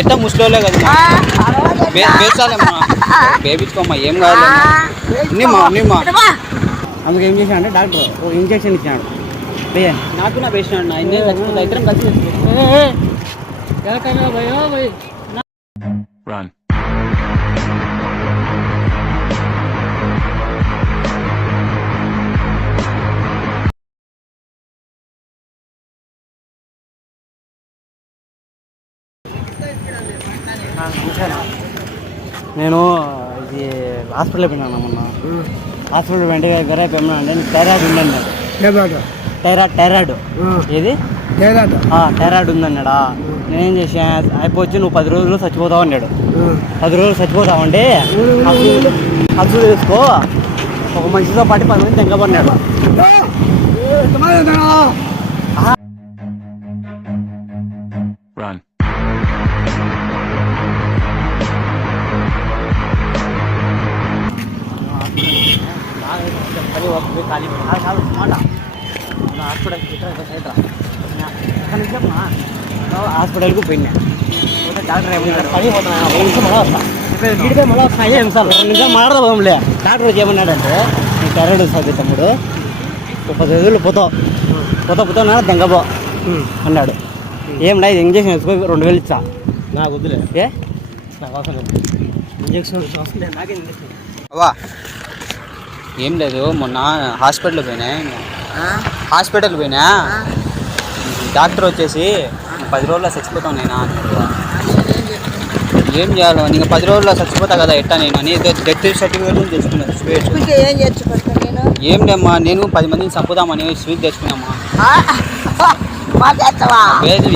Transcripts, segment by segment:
ఎట్ట ముసలోలే కదా వేసాలేమ్మా వేపించుకోమ్మా ఏం కాదులేమ్మా అందుకు ఏం చేశాడు అంటే డాక్టర్ ఓ ఇంజక్షన్ ఇచ్చాడు నాకు నా వేసినాడు నా ఇన్నే చచ్చిపోతా ఇద్దరం కలిసి నేను ఇది హాస్పిటల్ పోయినాను మొన్న హాస్పిటల్ వెంటనే గరైపోయినా అంటే థైరాయిడ్ ఉందన్నాడు థైరాయిడ్ ఏది థైరాయిడ్ ఉందన్నాడా నేనేం చేసా అయిపోవచ్చు నువ్వు 10 రోజులు చచ్చిపోతావు అన్నాడు 10 రోజులు చచ్చిపోతావు అంటే అబ్జర్వ్ చేసుకో ఒక మనిషితో పాటు 10 మంది తెంగబడినాడు హాస్పిటల్కి పోయినా డాక్టర్ మాట్లాడదాంలే డాక్టర్ ఏమన్నాడంటే నీకు థైరాయిడ్ వస్తుంది తమ్ముడు 10 రోజులు పోతావు నా దెంగబో అన్నాడు ఏం లేదు ఇంజక్షన్ వేసుకో 2000 ఇచ్చా నాకు వద్దులే నాకు అవసరం ఇంజక్షన్ నాకే ఇంజక్షన్ అవా ఏం లేదు మొన్న హాస్పిటల్కి పోయినా డాక్టర్ వచ్చేసి 10 రోజుల్లో చచ్చిపోతావు నేను అన్నాడు ఏం చేయాలో నీకు 10 రోజుల్లో చచ్చిపోతా కదా ఎట్టా నేను అని డెత్ సర్టిఫికేట్ తెచ్చుకున్నాను ఏం లేమ్మా నేను 10 మందిని చంపుదామని స్వీట్ తెచ్చుకున్నామ్మా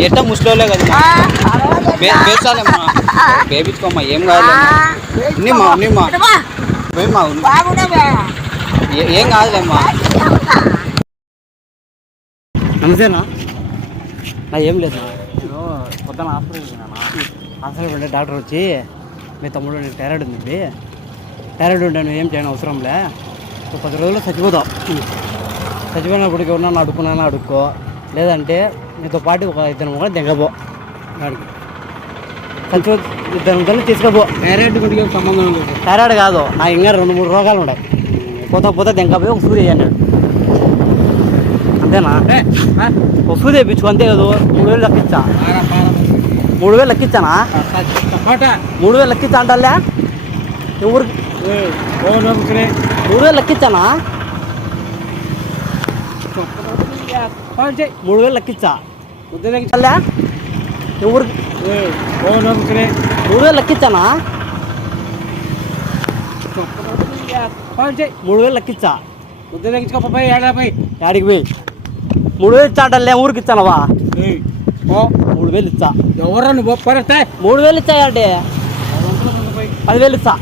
ఎట్టా ముసలోలే కదా వేసాలేమ్మా వేపించుకోమ్మా ఏం కాదులేమ్మా ఏం కాదులేమ్మా నమస్తేనా నా ఏం లేదు నేను పొద్దున్న హాస్పిటల్కి వెళ్ళినా డాక్టర్ వచ్చి మీ తమ్ముడు నీకు థైరాయిడ్ ఉంది థైరాయిడ్ ఉంటే నువ్వు ఏం చేయని అవసరంలే 10 రోజుల్లో చచ్చిపోయినప్పటికి ఎవరన్నా అడుక్కో లేదంటే నీతో పాటు ఒక 2 కూడా దెంగబో వాడికి చచ్చిపో 2 తీసుకుపో థైరాయిడ్ గుడికి సంబంధం లేదు థైరాయిడ్ కాదు నాకు ఇంకా 2-3 రోగాలు ఉన్నాయి పోతా దెంగపోయి ఒక సూది అన్నాడు అంతేనా ఒక సూది వేయించుకో అంతే కదా 3000 లెక్కిచ్చా 3000 లెక్కిచ్చానా 3000 లెక్కిచ్చా అంటలే ఊరికి 3000 లెక్కిచ్చానా 3000 లెక్కిచ్చా లెక్కించాలే ఊరికి 3000 లెక్కిచ్చానా 3000 లెక్కిచ్చా లెక్కించుకోపోయి యాడికి పోయి 3000 ఇచ్చా అంటలే ఊరికి ఇచ్చానవా 3000 ఇచ్చా ఎవరు నువ్వు 3000 ఇచ్చాయంటే 10,000 ఇచ్చా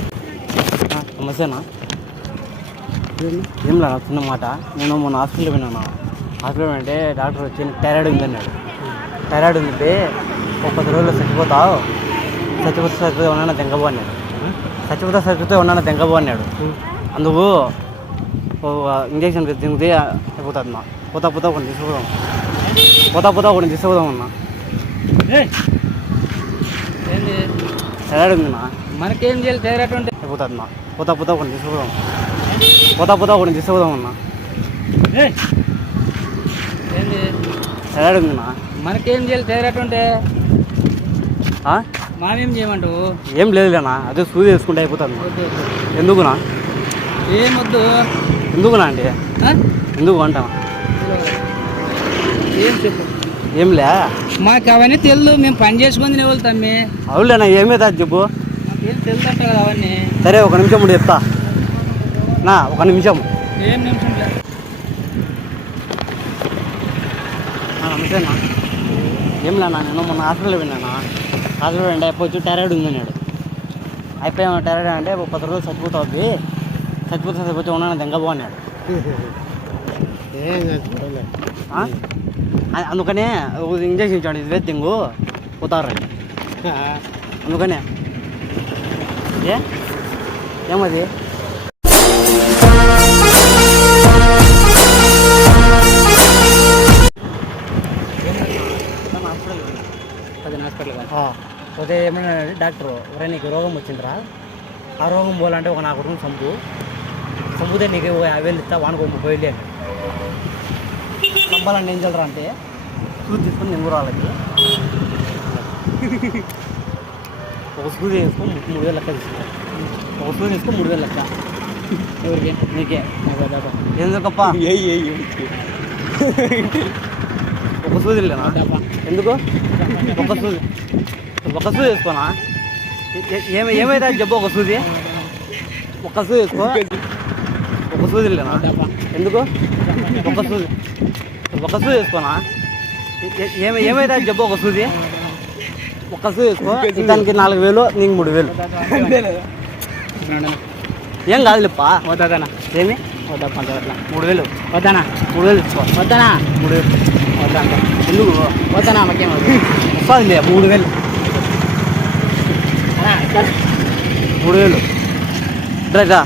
సమస్యనా ఏం లేదు చిన్న మాట నేను మొన్న హాస్పిటల్కి పోయినాను హాస్పిటల్ అంటే డాక్టర్ వచ్చి థైరాయిడ్ ఉందన్నాడు థైరాయిడ్ ఉంది ఒక 10 రోజుల్లో చచ్చిపోతావు ఉన్నాను దెంగబో అన్నాడు చచ్చిపోతే ఉన్నాను దెంగబో అన్నాడు అందుకు ఇంజక్షన్ తింగితే అయిపోతుంది మా పోతా ఒకటి తీసుకుపోదాం అన్నా థైరాయిడ్ ఉందినా మనకేం చేయాలి థైరాయిడ్ ఉంటే అయిపోతుంది మా పోతా ఒకటి తీసుకుపోదాం అన్నా థైరాయిడ్ ఉందినా మనకేం చేయాలి థైరాయిడ్ ఉంటే మామేం చేయమంటావు ఏం లేదులేనా అదే సూది వేసుకుంటే అయిపోతుంది ఎందుకునా ఏమొద్దు ఎందుకునా అండి ఎందుకు అంటావా ఏం చెప్పు ఏంలే మాకు అవన్నీ తెలుసు మేము పని చేసుకుని వెళ్తామే అవులేనా ఏమవుతా చెప్పు తెలుసు అంట కదా అవన్నీ సరే 1 నిమిషం ముందు చెప్తా నా 1 నిమిషం ఏం నిమిషం నమస్తేనా ఏం లేనా నేను మొన్న హాస్పిటల్ విన్నానా హాస్పిటల్ అంటే అయిపోవచ్చు థైరాయిడ్ ఉందన్నాడు అయిపోయాము థైరాయిడ్ అంటే 10 రోజులు చచ్చిపోతే ఉన్నాను దెంగబో అన్నాడు అందుకనే ఇంజక్షన్ ఇచ్చాడు ఇది తింగు పోతారు అందుకనే ఏమది హాస్పిటల్ పొద్దున హాస్పిటల్ పోతే ఏమన్నా డాక్టర్ ఒరే నీకు రోగం వచ్చిందిరా, ఆ రోగం పోవాలంటే ఒక నా కొడుకుని చంపుతే నీకు 50,000 ఇస్తా, వానికి 30,000 అని. చంపాలంటే ఏం చల్లరా అంటే సూది తీసుకొని నింగురాలకి ఒక సూది వేసుకొని 3,000 లెక్క తీసుకుంటా. ఒక సూది వేసుకొని 3,000 లెక్క. ఎవరికి? నీకే. ఎందుకప్ప ఒక సూది లేనా? ఎందుకు ఒక సూది వేసుకోనా? ఏమైతే చెప్పు. ఒక సూది వేసుకో. ఒక సూది లేనా? ఎందుకు ఒక సూది వేసుకోనా? ఏమైతే చెప్పు. ఒక సూది వేసుకో. దానికి 4,000, నీకు 3,000. ఏం కాదులేప్పా. వద్దనా? ఏమి వద్దప్ప అంత అట్లా. 3,000 వద్దనా? 3,000 ఇచ్చుకో. వద్దనా? 3,000 వద్దా అంత. ఎందుకు వద్దనా? మాకేం వద్దు. వస్తుంది 3,000. 3,000 డ్రైగా.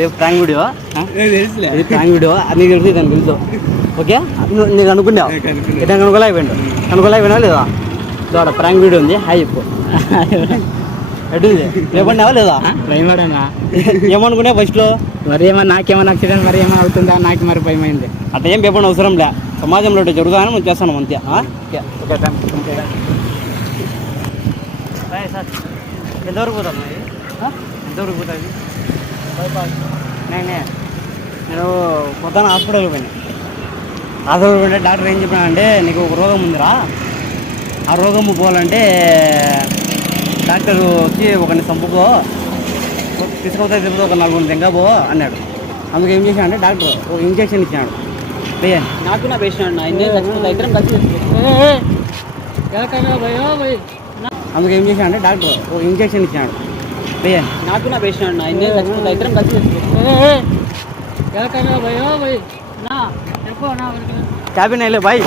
ఏ ప్రాంక్ వీడియో? ఇది ప్రాంక్ వీడియో. నీకు తెలిసి దానికి తెలుసు. ఓకే, నీకు అనుకున్నావు. ఇట్లా కనుకోలేకపోయినా లేదా? చూడ ప్రాంక్ వీడియో ఉంది. హాయ్ చెప్పు. ఎటుంది లేపడినావా లేదా? భయపడనా? ఏమనుకున్నా ఫస్ట్లో? మరి ఏమన్నా నాకేమన్నా యాక్సిడెంట్ మరి ఏమైనా అవుతుందా? నాకు మరి భయమైంది. అట్లా ఏం పేపర్ అవసరం లే. సమాజంలో జరుగుతానని మనం చేస్తున్నాం అంతే. ఓకే సార్ ఎంతవరకు పోతాను? ఎంతవరకు పోతుంది? నేను పొద్దున్న హాస్పిటల్కి పోయినా డాక్టర్ ఏం చెప్పినా అంటే నీకు ఒక రోగం ఉందిరా, ఆ రోగం పోవాలంటే డాక్టర్ వచ్చి ఒకరిని చంపుకో, తీసుకొస్తే ఒక 4 తెంగబో అన్నాడు. అందుకు ఏం చేశాను అంటే డాక్టర్ ఒక ఇంజక్షన్ ఇచ్చినాడు. నాకు నా పేషెంట్ అందుకు ఏం చేశాను అంటే డాక్టర్ ఒక ఇంజక్షన్ ఇచ్చినాడు. నాకు నా పేషెంట్ క్యాబిన్ వెళ్ళే బాయ్.